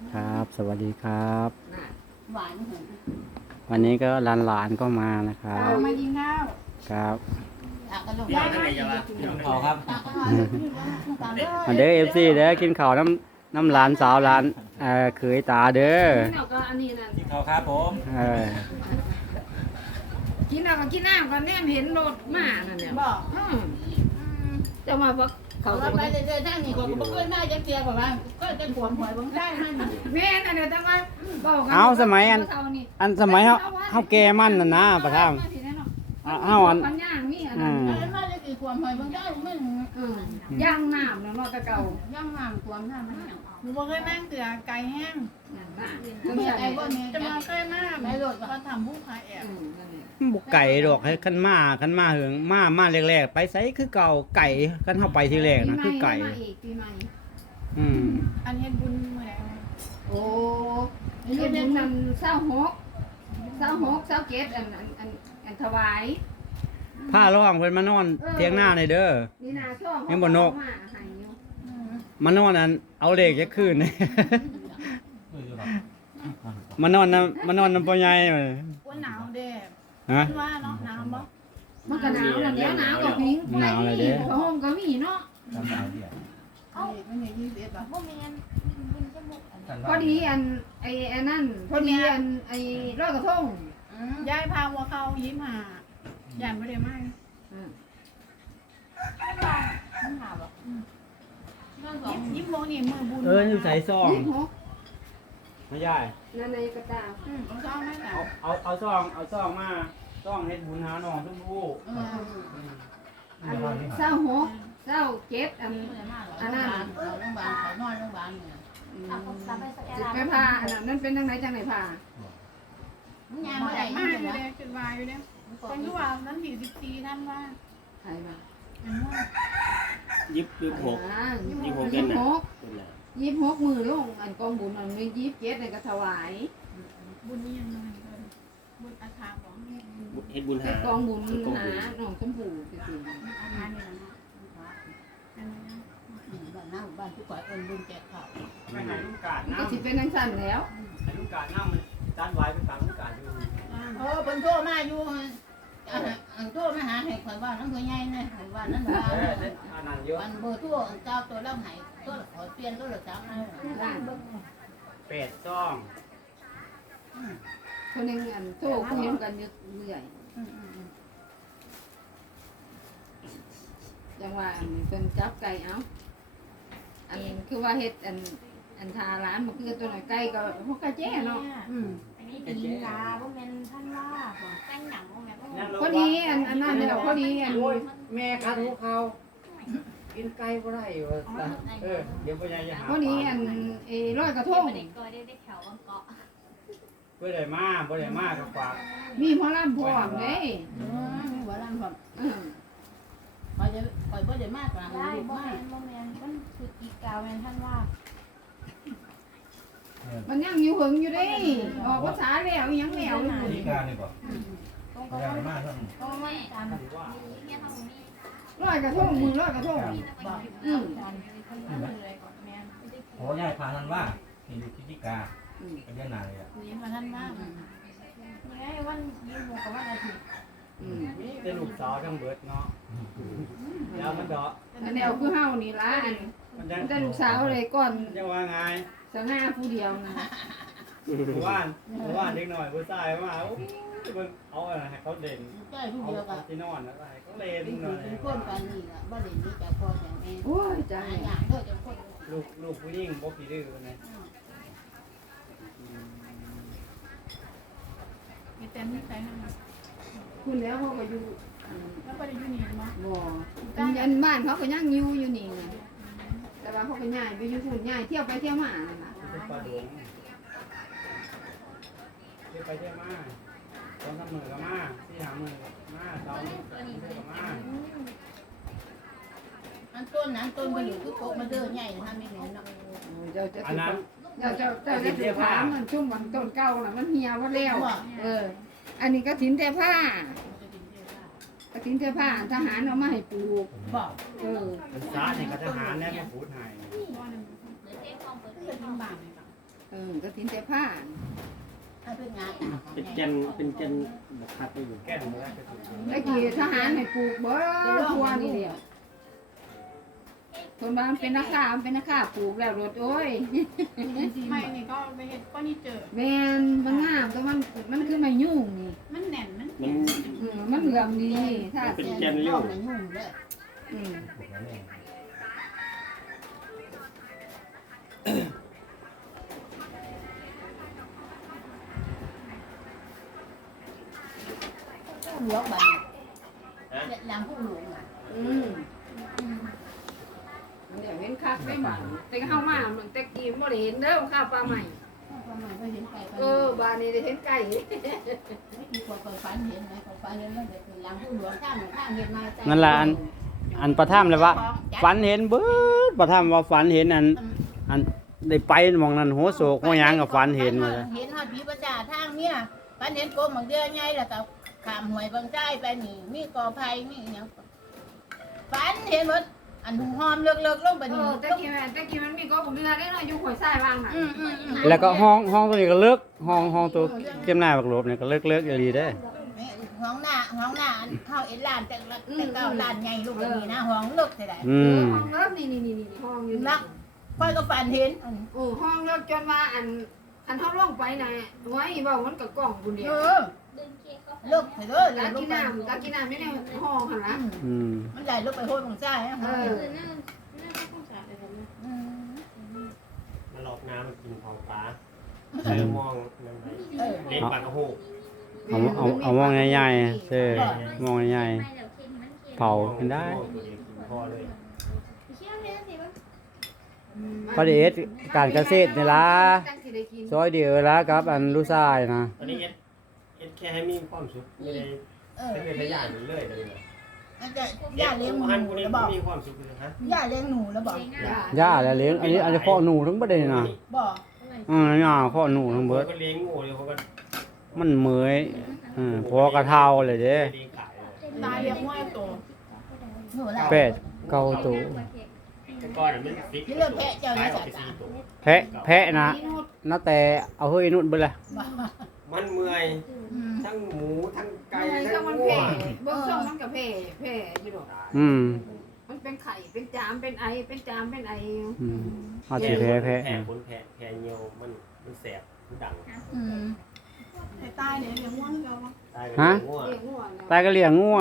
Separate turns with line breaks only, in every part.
ครับ สวัสดีครับ
หวานเหรอ
วันนี้ก็หลานๆก็มานะครับ
มากินข้าว
ครับ
อยากกระโดด
พี่น้องท่านไหนจะวะพี่น้องเขาครับ
อยากกระโดดตามเลย
มาเด้อFCเด้อกินข้าวน้ำหลานสาวหลานเขยตาเด้อ
กินเอาก็อันนี้นั่น
ที่เขาครับผม
เออ
กินเอาก็กินน้ำก็แนมเห็นรถมานั่นเนี่ย
บอก
จะมาบอก
เขา
เขา
ไปเรื่อยๆท่านนี่คนก็เคยมาจะเตียแบบว่าก็จะขวมหวยบางท่านให้
แม่นั่นเนี่ยแต่ว่าบอกกัน
เอาสมัยอัน
เขานี่
อันสมัยเฮาแก่มันน่ะนะประทับเฮาอัน
ปัญญามีอันนั้น
แล้วมาจะกี่ขวมหวยบางท่านไม่
ย่างน้ำเนาะเนาะแต่เก่า
ย่างห่างขวมท่านไม่ห่าง
หนูบอกเคยนั่งเกลือไก่แห้ง
จัง
เมีย
ซั่น
ไอ้บ่เมีย
จะ
จะ
มา
มา
เคยมาก
ไม่หลด
เขาทำผู้ขายแอบ
บ่ไก่ดอกให้คันมาเหิงมาแรกๆไปไสคือเก่าไก่คันเฮาไปทีแรกนะคือไก่
ปีใหม่
อืม
อันเฮ็ดบุญเมื่อไหร่
โอ้ยเด็กนั้น26 27อันถวาย
ผ้าร่องเพิ่นมานอนเถียงหน้าในเด้อ
นี่นาช่วง
ยังบ่นก
มาให้อยู่
มานอนอันเอาเลขจะคืน มานอนน้ำพ่อใหญ่มา
ว่าหนาวเด้
ฮะ
ว่าเนาะหนาวบ่
มันก็หนาวแล้วเดี๋ยวหนาวก็พิงไฟ
หนาวเลยเด้
ผ้าห่มก็มีเนาะ
ไม่มี21ป่ะ
บ่แม่นบุญจะหมด
พอดีไอ้นั่นพอดีไอ้ลอยกระทง
ยายพาวัวเขายิ้มหาย่านบ่ได้มา
มันหนาวอ่ะนั่งสอง
ยิ้มโมนี่มือบุญ
อยู่ใส่ซอง
26
ไม่ใช่
นั่นในกระตา
เอาซ้อมไหมล่ะ
เอาซองมาซองเฮ็ดบุญหาน้องทุกผู้
อัน26 27อันนั้น
เขาโรงพยาบาลเขานอนโรงพยาบาลเนี่ย
สิไปพาอันนั้นนั่นเป็นจังไหนจังไหนพา
งาน
บ่
เมื่อไห
ได้
ร่
มา
มา
อยู่
เนี่
เด้ขึ้นวายอยู่เด้เป็นคือว่านั้นที่14ท่านว่า
ใครมา
อันว่า
26
26
26เดือนน่ะ
26มือลงอันกองบุญมันมี27ในกระถวาย
บุญนี่ยังไงบุญอาคาบ่
เฮ็ดบุญหา
กองบุญหาน้องชมพู่จริง
อาคานี่ล่ะเนาะอันนี้นะ
บ้านนั่งบ้านทุกคนเอิญบุญแจกข้าว
ไปหาลูกกาด
ๆมัน
น้ำ
ก็สิเป็นจังซั่นแล้ว
ให้ลูกกาดน้ำมันจานไว้ไปตามลูกกาดอยู่
เป็นโทรมาอยู่โทรมาหาให้ข่อยบ้านน้ำเพื่อใหญ่เลยข่อยบ้านนั้นบ้าน
อันนั้นเยอะ
วันเบอร์ทั่วเจ้าตัวเราให้ตัวขอเปลี่ยนตัวละ3นะ
เป็ดซอง
คนนึงอันโทรคุยกันอยู่เรื่อยจังว่าอันเป็นจับไก่เอาอันคือว่าเฮ็ดอันทาร้านมันคือตัวหน่อยไก่ก็พวกกระเจ้เนาะ
อันนี้เป็นลาบ่แม่นท่านว่าแต่งหนังบ่แม่น
พอดีอันนั้นเนี่ยพอดีอัน
แม่คัดหัวเขากินไก่บ่ได้ว่าเดี๋ยวพ่อใหญ่จะหา
พอดีอันร้อยกระทง
เด็กก็ได้แถวบางเกาะ
เพื่อได้มาบ่ได้มากับฝาก
มีหมอลำพร้อมเด้
มีหัวลำแบบ
อือ
ข่อยจะข่อยบ่ได้มากกว่า
ได้
ลูก
บ่
มา
แม่นบ่แม่นมันคืออีกาวแม่นท่านว่า
มันยังอยู่หึงอยู่เด้ออกภาษาแล้วอีหยังแล้วอยู่
นี่การนี่บ่
ตรง
บ่
กับ
ได้
ว่า
มาท่าน
ตรงว่าตาม
มีเนี่ยเขามี
ร้อยกระทงมือร้อยกระทง
บอก
อืม
ตามท่านว่าเลยก่อนแม่น
โอ้ยายพาท่านว่านี่อยู่ที่กาเป็นเดือนหน้าเลยอ่ะ
ยิ้มมาท่านว่านี่ไงวันยิ้มกับวันอาทิตย์
อืม
นี่เป็นลูกสาวทั้งเบิดเนาะแล้วมันดอก
อันแนวคือเฮานี่ล่ะอัน
มันยัง
แต่ลูกสาวเลยก่อน
จะว่าไง
สง่าผู้เดียวนะ
ว่านเด็กหน่อยผู้ชายมาเบิ่งเอาอะไรให้เขาเด่น
ใกล้ผู้
เอา
เดียวกัน
ที่นอนอะไรเขาเล่น
เป็น
หน่อย
เป็นคนกันนี่ล่ะบ่ได้มีแต่พ่อแต่แม่
โอ้ยใจ
หาอย่างเด้อจังคน
ลูกผู้หญิงบ่ขี้ดื้อนะ
มีเต็มที่ใส่ให้มา
คุณแล้วเขาก็อยู่อัน
แล้วก็ได้อยู่นี่มา
บ่อันบ้านเขาก็ยังอยู่นี่ไงแต่ว่าเขาก็ย้ายไปอยู่ฝุ่นย้ายเที่ยวไปเที่ยวมานั่นล่ะ
เป็นปลาดวงเที่ยวไปเที่ยวมาตอนทำมือก็มาที่หามือมาตอนก็มา
อันต้นนั้นต้นบ่อยู่คือโกมาเด้อใหญ่ทำไม่แม่นเนาะ
เจ้าจะ
อันนั้น
เจ้าจะถามมันช่วงวันต้นเก่าน่ะมันเหี่ยวว่าแล้วอันนี้ก็ถินแต่ผ้ากระถินแต่ผ้าทหารเอามาให้ปลูก
บอก
เป็นซาเนี่ยก็ทหารแน่มาพูดให้
ว่านั่น
เดี๋ยวเจ๊ฟองเปิด
เกิดลำบากเลยค่ะ
กระถินแต่ผ้า
ถ้าเป็นงาน
เป็นแกนบักคัดได้อยู่
แก้หนูนะ
ไอ้กี่ทหารให้ปลูกบ่ทั่วนี่เดียวคนบ้านเป็นนักข่าเป็นนักข่าปลูกแล้วรถโอ้ย
ไม่นี่ก็ไปเห็นก็นี่เจอ
แมนมันงามแต่มันคือไม่ยุ่งนี่
มันแน่นมัน
มัน
มันเหลื่อมดีถ้า
เป็น
เสีย
แกนเลี้ยว
มันยุ่งเลย
อืม
ผู้หลวงบ้านหลังผู้หลวงอ่ะ
เดี๋ยวเห็นคักได้บ้างแต่เข้ามามันแต่กี้บ่ได้เห็นเด้อข้าวปลาใหม่
ประมาณก็เห็นไก่
บ้านนี้ได้เห็นไก่
ไม่มีคนฝันเห็นไหมคนฝันเห็นว่าเด็กหลังผู้หลวงข้างเห็นมา
นั่นล่ะอันประทับเลยว่าฝันเห็นเบิดประทับว่าฝันเห็นอันได้ไปหมองนั้นโหโศกโหหยังก็ฝันเห็นมาเลย
เห็นฮอดผีประจาทางเนี่ยฝันเห็นโกมบางเดือนไงแล้วก็ข้ามห้วยบางใจไปนี่มีกอไผ่มีหยังฝันเห็นหมดอันหอมเลิกลงไปนี่
ตะกี้มันมีก็ผมเดือนได้หน่อยอยู่ข่อยทรายวางน่ะ
แล้วก็ห้องตัวนี้ก็เลิกห้องตัวเก็บหน้าบักหลบนี่ก็เลิกอีหลีเด้อ
ห้องหน้าเข้าเอ็นลานแต่เก้าลานใหญ่ลูกนี่นะห้องเลิกเท่าใด
อืม
ห้องเลิกนี่ห้องอยู่
นักค่อยก็ฝันเห็น
ห้องเลิกจนว่าอันเฮาลงไปน่ะไว้เว้ามันก็กล้องผู้เดียว
ดึงเค้กก็
เลิกเถอะเด้อ
ตากินน้ำไม่ได้ห้องหั่นล่ะ
อืม
มันไหลลงไปโหยของใต้ฮะ
คือน่าจะต้องสาไปแบบนั้น
มันหลอกน้ำมันกินของฟ้าใช้มองนั่นไหนเลี้ยงปลากระโหก
เอามองใหญ่ๆเด้อมองใหญ่
ไม่เดี๋ยวเค้กมันเค้ก
เผากินได้
พอเลย
เชื่อเลยสิว่า
พอดีเอ็ดการเกษตรนี่ล่ะซอยเดียวละกับอันลูกชายนะ
ตอนนี้เอ็ดแค่ให้มีความสุขไม่ได้ไม่ได้ทะยานเลยเลยนะ
มันจะย่าเลี้ยงหนู
หันกูนี่
แล้วบอก
มีความสุขเลยฮะ
ย่าเลี้ยงหนูแล้วบอก
ย่าแล้วเลี้ยงอันนี้ข้อหนูทั้งประเด็นนะ
บอก
ย่าข้อหนูทั้งเบิด
ก็เลี้ยงงูเลยเขาก็
มันเหมยพอกระเทาเลยเด้
เลี้ยงไก่
ตายยังว่าตัว
หนูแล้ว
เป็ดเกาตู
แต่ก่อนมันฟิก
ที่เรื่องแพะเจ้า
ขาย
นี่
ออก
สัต
ไป
ว์
4 ตัว
แพะนะนาแต่เอาเฮ้ยนุ่นเบิดเลย
มันเมื่อยทั้งหมูทั้งไก่
ก็
ทั้ง
มัน
วัว
แผ่เบื้องต้นมันก็แผ่อยู่ดอก มันเป็นไข่เป็นจามเป็นไอเป็นจามเป็นไอ
เอาสิแพะ
แผลคนแผลเหี่ยวมันแสบมันดัง
แต่ตายเนี่ยยังว่าเรา
ตายกันงัว
เลี้ยงงัว
ตายก็เลี้ยงงัว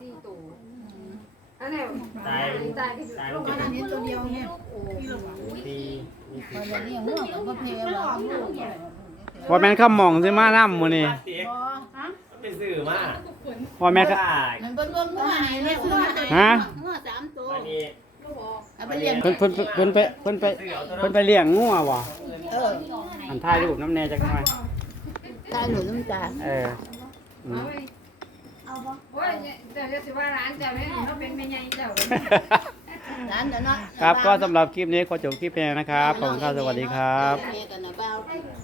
อันนี้ตาย
ลูก
อันนี้ตัวเดียวเนี่ย
ตีมี
พอเลี้ยงหนูก็เพลว่า
ว่าแม่นข้ามมองสิมาน้ำมื้อนี้
บอ
ไปซื้อมา
ว่าแม่น
มันเป็นรวมงัวไหนเนี่ยงัว3ตัว
อันนี้
เอาไปเลี้ยง
เพิ่นไปเลี้ยงงัวว่ะอันถ่ายรูปน้ำแน่จักหน่อย
ตายหนูน้ำตา
เอาบ่โอ้ยเดี๋ยวจะว่าร้านเจ้าเนี่ยเขาเป็นแม่ใหญ่เจ้า
ร้านเดี๋ยวเนาะ
ครับก็สำหรับคลิปนี้ขอจบคลิปเพียงนะครับขอบคุณครับสวัสดีครับ
เรียกกันนะเบา